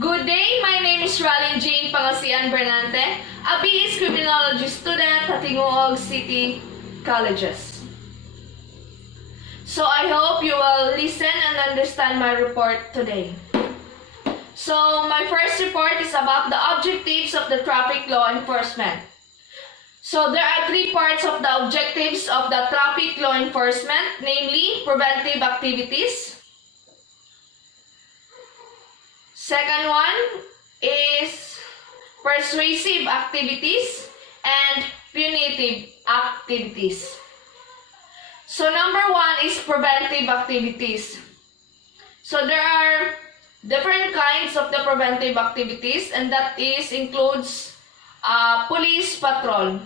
Good day, my name is Ralyn Jane Pangasian Bernante, a BS Criminology student at Tinguog City Colleges. So I hope you will listen and understand my report today. So my first report is about the objectives of the traffic law enforcement. So there are three parts of the objectives of the traffic law enforcement, namely preventive activities. Second one is persuasive activities and punitive activities. So number one is preventive activities. So there are different kinds of the preventive activities, and that includes police patrol.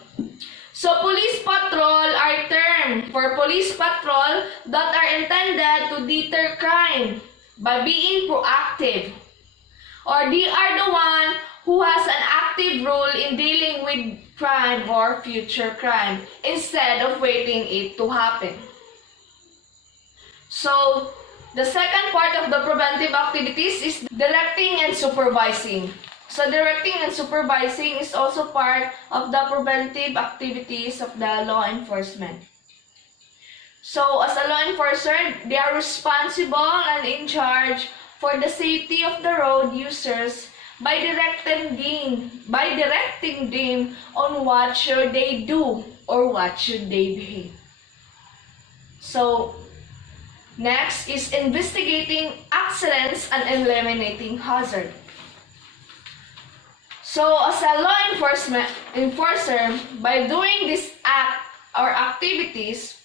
So police patrol are termed for police patrol that are intended to deter crime by being proactive, or they are the one who has an active role in dealing with crime or future crime instead of waiting it to happen. So the second part of the preventive activities is directing and supervising. So directing and supervising is also part of the preventive activities of the law enforcement. So as a law enforcer, they are responsible and in charge for the safety of the road users by directing them on what should they do or what should they behave. So next is investigating accidents and eliminating hazard. So as a law enforcer, by doing this act or activities,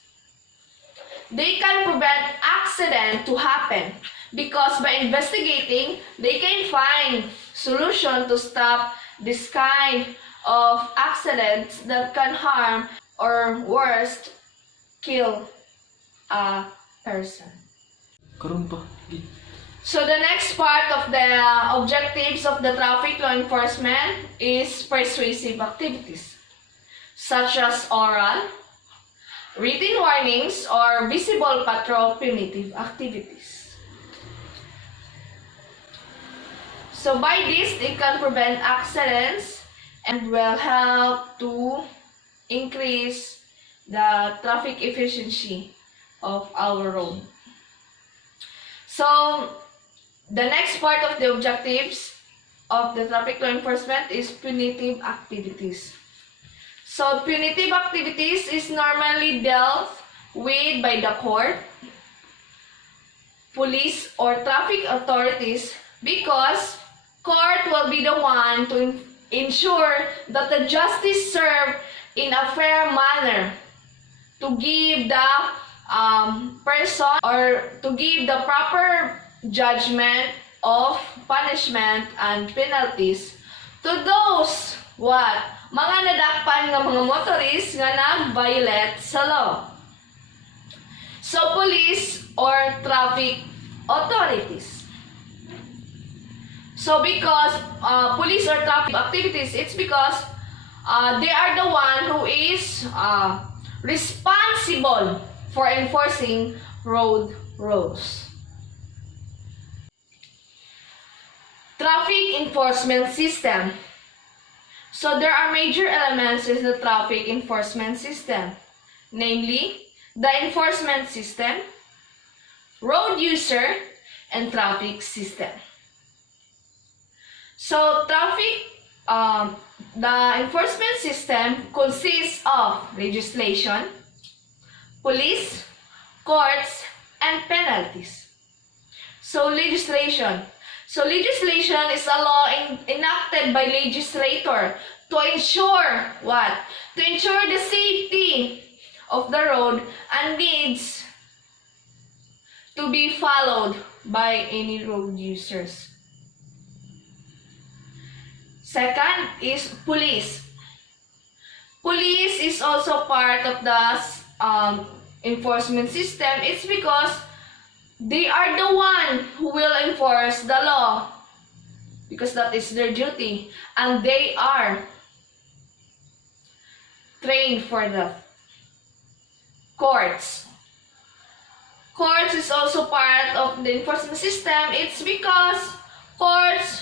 they can prevent accident to happen, because by investigating, they can find solution to stop this kind of accidents that can harm or worst, kill a person. So the next part of the objectives of the traffic law enforcement is persuasive activities, such as oral, written warnings, or visible patrol punitive activities. So by this, it can prevent accidents and will help to increase the traffic efficiency of our road. So the next part of the objectives of the traffic law enforcement is punitive activities. So punitive activities is normally dealt with by the court, police, or traffic authorities, because court will be the one to ensure that the justice served in a fair manner to give the person, or to give the proper judgment of punishment and penalties to those mga nadakpan nga mga motorist nga nag-violate sa law. So police or traffic authorities. So because police or traffic activities, it's because they are the one who is responsible for enforcing road rules. Traffic enforcement system. So there are major elements in the traffic enforcement system, namely the enforcement system, road user, and traffic system. So the enforcement system consists of legislation, police, courts, and penalties. So legislation. So legislation is a law enacted by legislator to ensure what? To ensure the safety of the road and needs to be followed by any road users. Second is police. Police is also part of the enforcement system. It's because they are the one who will enforce the law, because that is their duty, and they are trained for that. Courts. Courts is also part of the enforcement system. It's because courts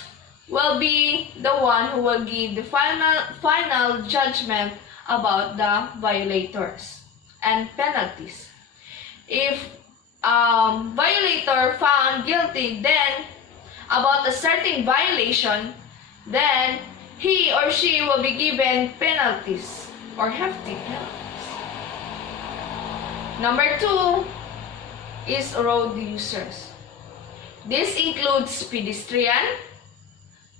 will be the one who will give the final judgment about the violators and penalties. If violator found guilty then about a certain violation, then he or she will be given penalties or hefty penalties. Number 2 is road users. This includes pedestrian,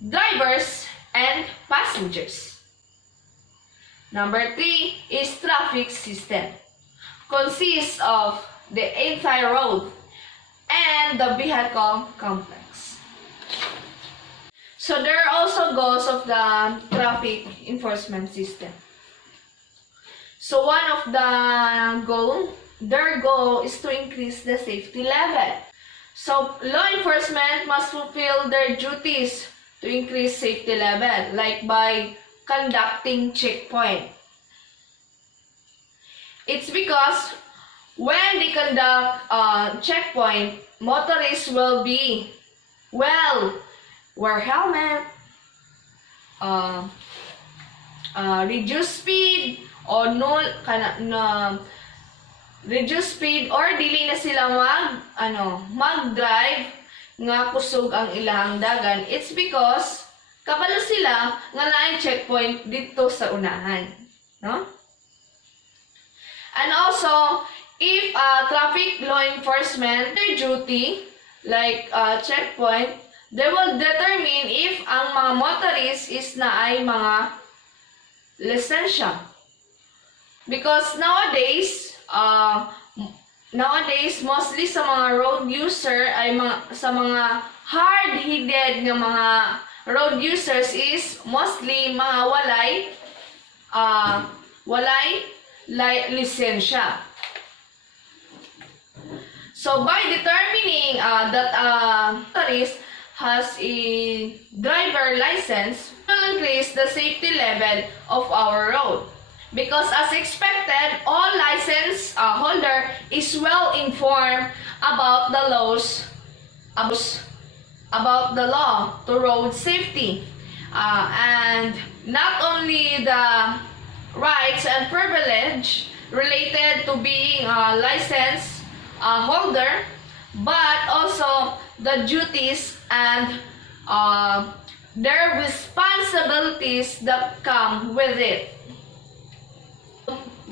drivers, and passengers. Number 3 is traffic system. Consists of the entire road and the vehicle complex. So there are also goals of the traffic enforcement system. So one of their goal is to increase the safety level. So law enforcement must fulfill their duties to increase safety level, like by conducting checkpoint. It's because when they conduct checkpoint, motorists will be wear helmet, reduce speed, or reduce speed, or dili na sila mag-drive nga kusog ang ilang dagan. It's because kabalo sila nga naay checkpoint dito sa unahan, no? And also, if traffic law enforcement, their duty, like checkpoint, they will determine if ang mga motorist is na ay mga lisensya. Because nowadays, mostly sa mga road user ay sa mga hard-headed nga mga road users is mostly mga walay lisensya. So by determining that motorist has a driver license, will increase the safety level of our road. Because as expected, all license holder is well informed about the law to road safety, and not only the rights and privilege related to being a license holder, but also the duties and their responsibilities that come with it.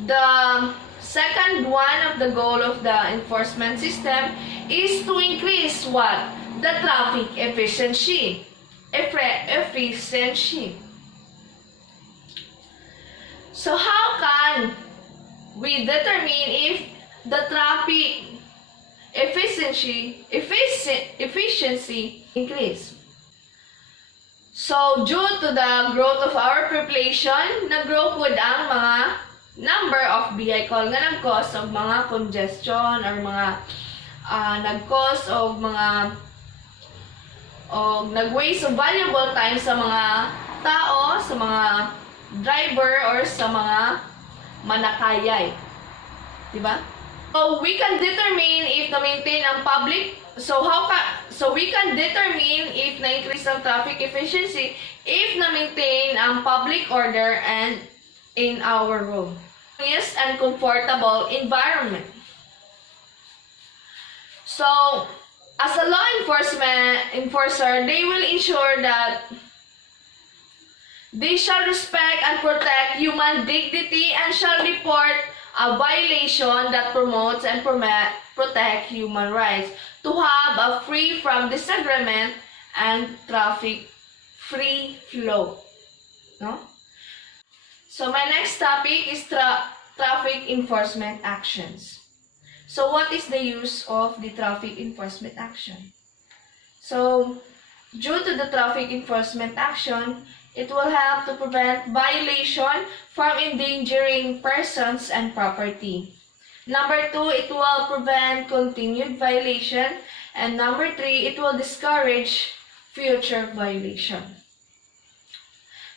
The second one of the goal of the enforcement system is to increase what? The traffic efficiency. So how can we determine if the traffic efficiency increase? So due to the growth of our population, nag-grow po ang mga number of vehicle nga nag-cause of mga congestion or mga nag-cause of mga nag-waste of valuable time sa mga tao, sa mga driver, or sa mga manakayay. Diba? So we can determine if na-maintain ang public. So we can determine if na-increase ang traffic efficiency if na-maintain ang public order and in our road. Yes, and comfortable environment. So as a law enforcer, they will ensure that they shall respect and protect human dignity and shall report a violation that promotes and protect human rights to have a free from disagreement and traffic free flow. No? So my next topic is traffic enforcement actions. So what is the use of the traffic enforcement action? So due to the traffic enforcement action, it will help to prevent violation from endangering persons and property. Number 2, it will prevent continued violation. And number 3, it will discourage future violation.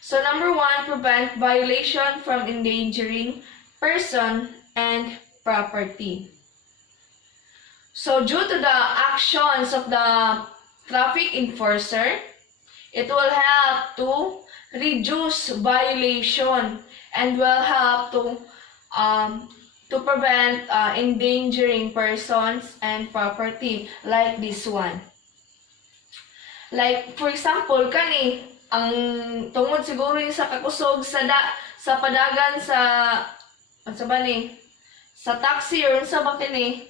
So number 1, prevent violation from endangering person and property. So due to the actions of the traffic enforcer, It will help to reduce violation and will help to prevent endangering persons and property like this one. Like for example kani ang tungod siguro yung sa kakusog sa padagan sa ba ni sa taxi or sa ba kini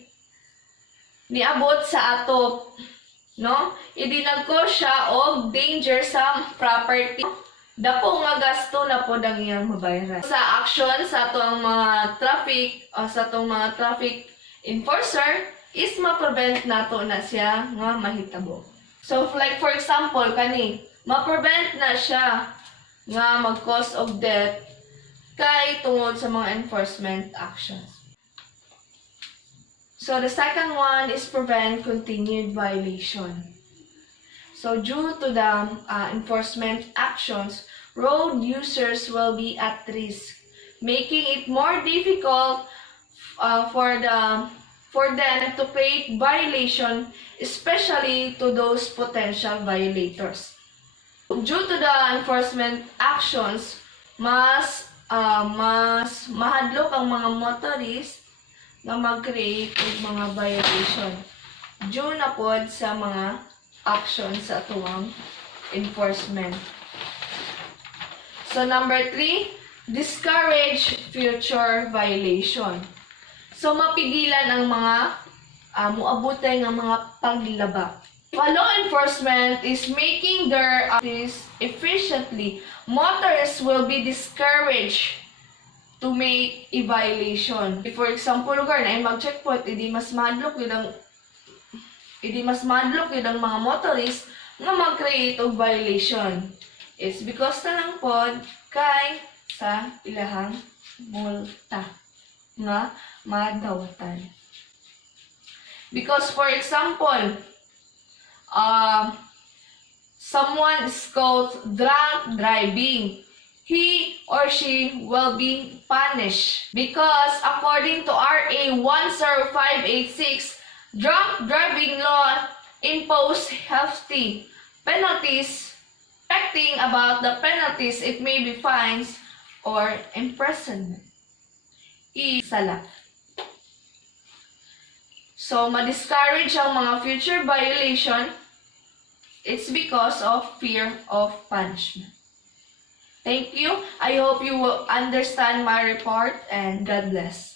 niabot sa atop, no? Idinagko siya og danger sa property. Dako nga gasto na po ang iyang mabayaran. Sa action sa ato ang mga traffic o sa atong mga traffic enforcer is ma-prevent nato na siya nga mahitabo. So like for example kani, ma-prevent na siya nga mag-cause of death kay tungod sa mga enforcement actions. So the second one is prevent continued violation. So due to the enforcement actions, road users will be at risk, making it more difficult for them to create violation, especially to those potential violators. Due to the enforcement actions, mas mahadlok ang mga motorist na mag-create ng mga violation due na pod sa mga actions sa atuang enforcement. So number 3, discourage future violation. So mapigilan ang mga muabutay ng mga paglaba. Law enforcement is making their activities efficiently. Motorists will be discouraged to make a violation. For example, lugar na ay mag-checkpoint, hindi mas madlok yun ang mga motorist nga mag-create og violation. It's because na lang pod kay sa ilahang multa nga madawatan. Because for example, someone is caught drunk driving. He or she will be punished because according to RA 10586, drunk driving law impose hefty penalties. Expecting about the penalties, it may be fines or imprisonment. Sala. So, ma-discourage ang mga future violation. It's because of fear of punishment. Thank you. I hope you will understand my report and God bless.